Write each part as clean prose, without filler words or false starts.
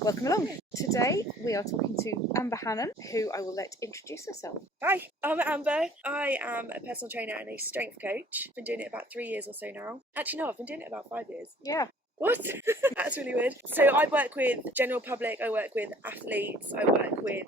Welcome along. Today we are talking to Amber Hannant, who I will let introduce herself. Hi, I'm Amber. I am a personal trainer and a strength coach. Been doing it about 3 years or so now. Actually, no, I've been doing it about 5 years. Yeah. What? That's really weird. So I work with general public, I work with athletes, I work with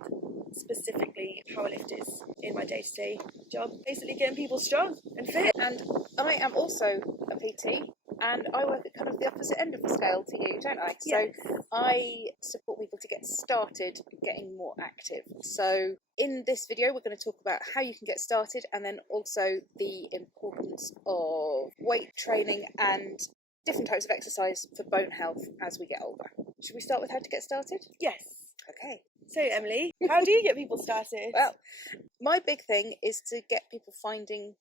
specifically powerlifters in my day-to-day job. Basically getting people strong and fit. And I am also a PT, and I work at kind of the opposite end of the scale to you, don't I? Yeah. So I support people to get started getting more active. So in this video we're going to talk about how you can get started, and then also the importance of weight training and different types of exercise for bone health as we get older. Should we start with how to get started? Yes. Okay. So Emily, how do you get people started? Well, my big thing is to get people finding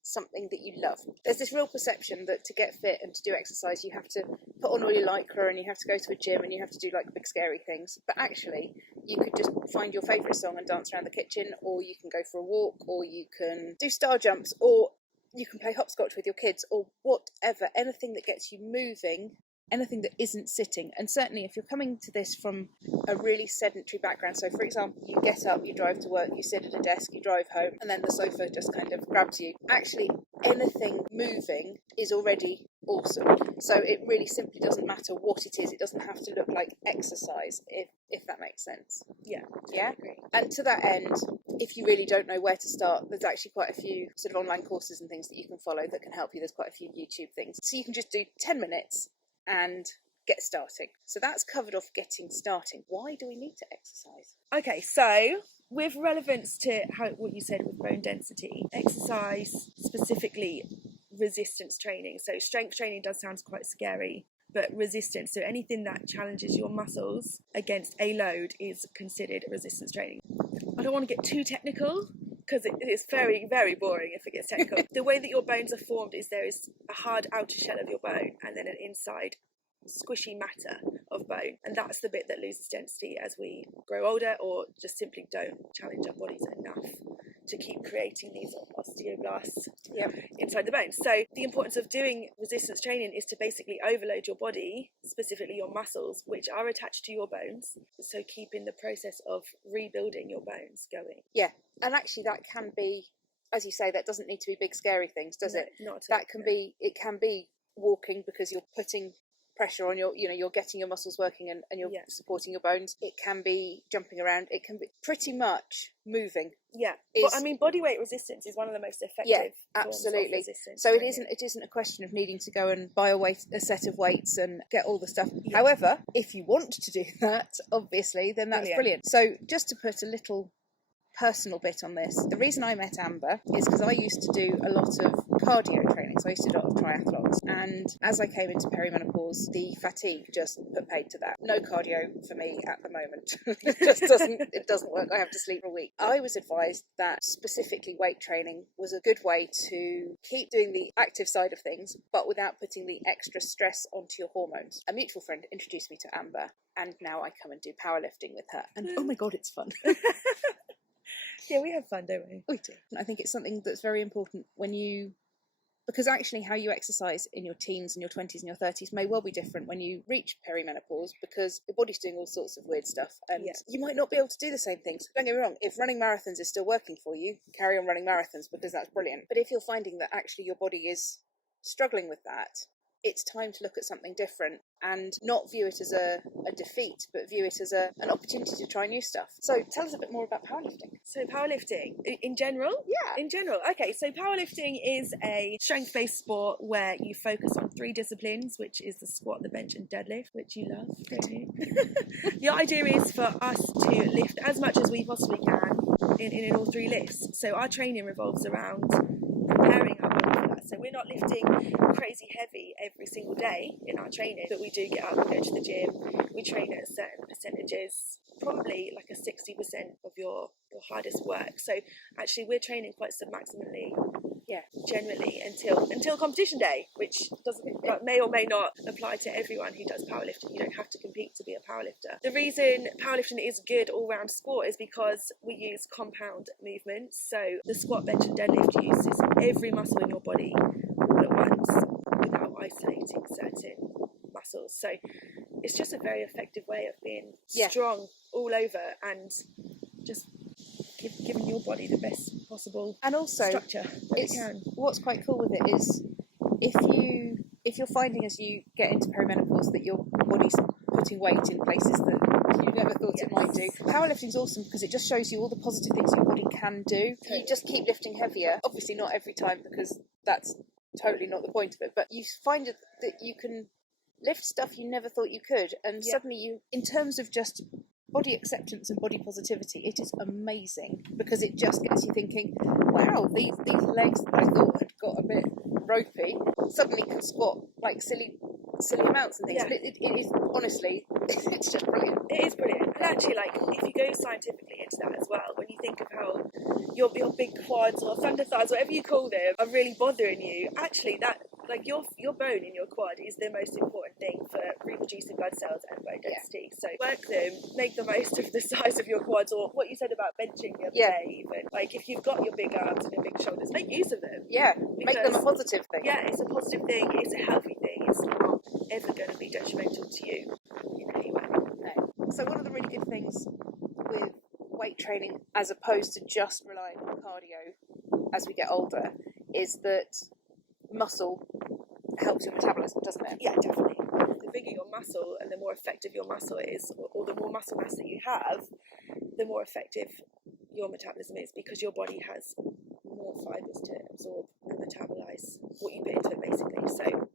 something that you love. There's this real perception that to get fit and to do exercise you have to put on all your lycra and you have to go to a gym and you have to do like big scary things, but actually you could just find your favourite song and dance around the kitchen, or you can go for a walk, or you can do star jumps, or you can play hopscotch with your kids, or whatever, anything that gets you moving, anything that isn't sitting. And certainly if you're coming to this from a really sedentary background, so for example you get up, you drive to work, you sit at a desk, you drive home, and then the sofa just kind of grabs you, actually anything moving is already awesome. So it really simply doesn't matter what it is, it doesn't have to look like exercise, if that makes sense. Yeah. Yeah. I agree. And to that end, if you really don't know where to start, there's actually quite a few sort of online courses and things that you can follow that can help you. There's quite a few YouTube things, so you can just do 10 minutes and get starting. So that's covered off getting starting. Why do we need to exercise? Okay, so with relevance to what you said with bone density, exercise, specifically resistance training. So strength training does sound quite scary, but resistance, so anything that challenges your muscles against a load is considered resistance training. I don't want to get too technical because it is very, very boring if it gets technical. The way that your bones are formed is there is a hard outer shell of your bone and then an inside squishy matter of bone, and that's the bit that loses density as we grow older, or just simply don't challenge our bodies enough to keep creating these osteoblasts inside the bones. So the importance of doing resistance training is to basically overload your body, specifically your muscles, which are attached to your bones, so keeping the process of rebuilding your bones going. Yeah, and actually that can be, as you say, that doesn't need to be big scary things, does it? Not at all. That can be, it can be walking, because you're putting pressure on your, you're getting your muscles working and you're supporting your bones. It can be jumping around, it can be pretty much moving. But I mean, body weight resistance is one of the most effective absolutely. forms of resistance So training. it isn't a question of needing to go and buy a set of weights and get all the stuff. However, if you want to do that, obviously, then that's brilliant. So just to put a little personal bit on this, the reason I met Amber is because I used to do a lot of cardio training, so I used to do a lot of triathlons, and as I came into perimenopause, the fatigue just put paid to that. No cardio for me at the moment. it doesn't work. I have to sleep for a week. I was advised that specifically weight training was a good way to keep doing the active side of things, but without putting the extra stress onto your hormones. A mutual friend introduced me to Amber, and now I come and do powerlifting with her, and oh my god, it's fun. Yeah, we have fun, don't we? We do. I think it's something that's very important because actually how you exercise in your teens and your 20s and your 30s may well be different when you reach perimenopause, because your body's doing all sorts of weird stuff, and you might not be able to do the same things. Don't get me wrong, if running marathons is still working for you, carry on running marathons, because that's brilliant. But if you're finding that actually your body is struggling with that, it's time to look at something different and not view it as a defeat, but view it as an opportunity to try new stuff. So tell us a bit more about powerlifting. So powerlifting, in general? Yeah. In general. Okay, so powerlifting is a strength-based sport where you focus on 3 disciplines, which is the squat, the bench and deadlift, which you love, don't you? The idea is for us to lift as much as we possibly can in all 3 lifts. So our training revolves around preparing our body for that. So we're not lifting crazy heavy every single day in our training, but we do get up and go to the gym. We train at certain percentages, probably like a 60% of your hardest work. So actually we're training quite maximally, generally until competition day, which may or may not apply to everyone who does powerlifting. You don't have to compete to be a powerlifter. The reason powerlifting is good all-round sport is because we use compound movements. So the squat, bench and deadlift uses every muscle in your body all at once without isolating certain muscles. So it's just a very effective way of being Yeah. strong all over and just giving your body the best possible And also, structure that it can. what's quite cool with it is if you're finding as you get into perimenopause that your body's putting weight in places that you never thought it might do. Powerlifting's awesome because it just shows you all the positive things your body can do. You just keep lifting heavier. Obviously not every time, because that's totally not the point of it, but you find that you can lift stuff you never thought you could, and suddenly you, in terms of just body acceptance and body positivity, it is amazing, because it just gets you thinking, wow, these legs that I thought had got a bit ropey suddenly can squat like silly amounts and things. Yeah. It is, honestly, it's just brilliant. It is brilliant. And actually, like, if you go scientifically into that as well, when you think of how your big quads or thunder thighs, whatever you call them, are really bothering you, actually that, like, your bone in your quad is the most important thing for reproducing blood cells and bone density. So work them, make the most of the size of your quads, or what you said about benching the other day even. Like, if you've got your big arms and your big shoulders, make use of them. Yeah, make them a positive thing. Yeah, it's a positive thing, it's a healthy thing, it's not ever going to be detrimental to you in any way. No. So one of the really good things with weight training, as opposed to just relying on cardio as we get older, is that muscle helps your metabolism, doesn't it? Yeah, definitely. The bigger your muscle and the more effective your muscle is, or the more muscle mass that you have, the more effective your metabolism is, because your body has more fibres to absorb and metabolize what you put into it, basically. So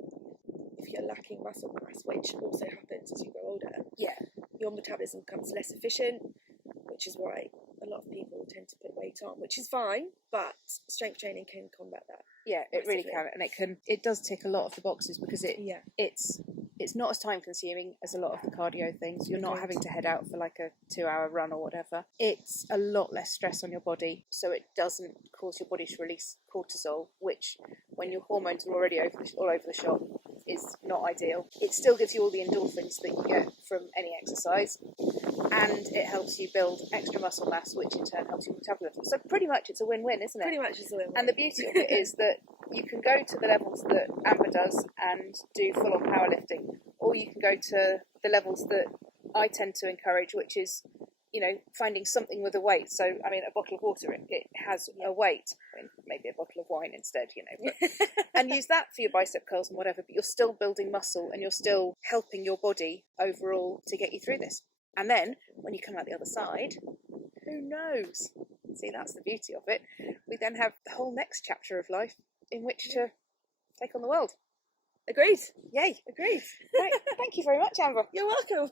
if you're lacking muscle mass, which also happens as you grow older, your metabolism becomes less efficient, which is why a lot of people tend to put weight on, which is fine, but strength training can combat that. Yeah, it really can, and it does tick a lot of the boxes, because it's not as time consuming as a lot of the cardio things. You're not having to head out for like a 2-hour run or whatever. It's a lot less stress on your body, so it doesn't cause your body to release cortisol, which, when your hormones are already all over the shop, is not ideal. It still gives you all the endorphins that you get from any exercise, and it helps you build extra muscle mass, which in turn helps your metabolism. So pretty much it's a win-win, isn't it? Pretty much it's a win-win. And the beauty of it is that you can go to the levels that Amber does and do full-on powerlifting, or you can go to the levels that I tend to encourage, which is, finding something with a weight. So, I mean, a bottle of water, it has a weight. I mean, maybe a bottle of wine instead, but, and use that for your bicep curls and whatever, but you're still building muscle and you're still helping your body overall to get you through this. And then, when you come out the other side, who knows? See, that's the beauty of it. We then have the whole next chapter of life in which to take on the world. Agreed. Yay. Agreed. Right. Thank you very much, Amber. You're welcome.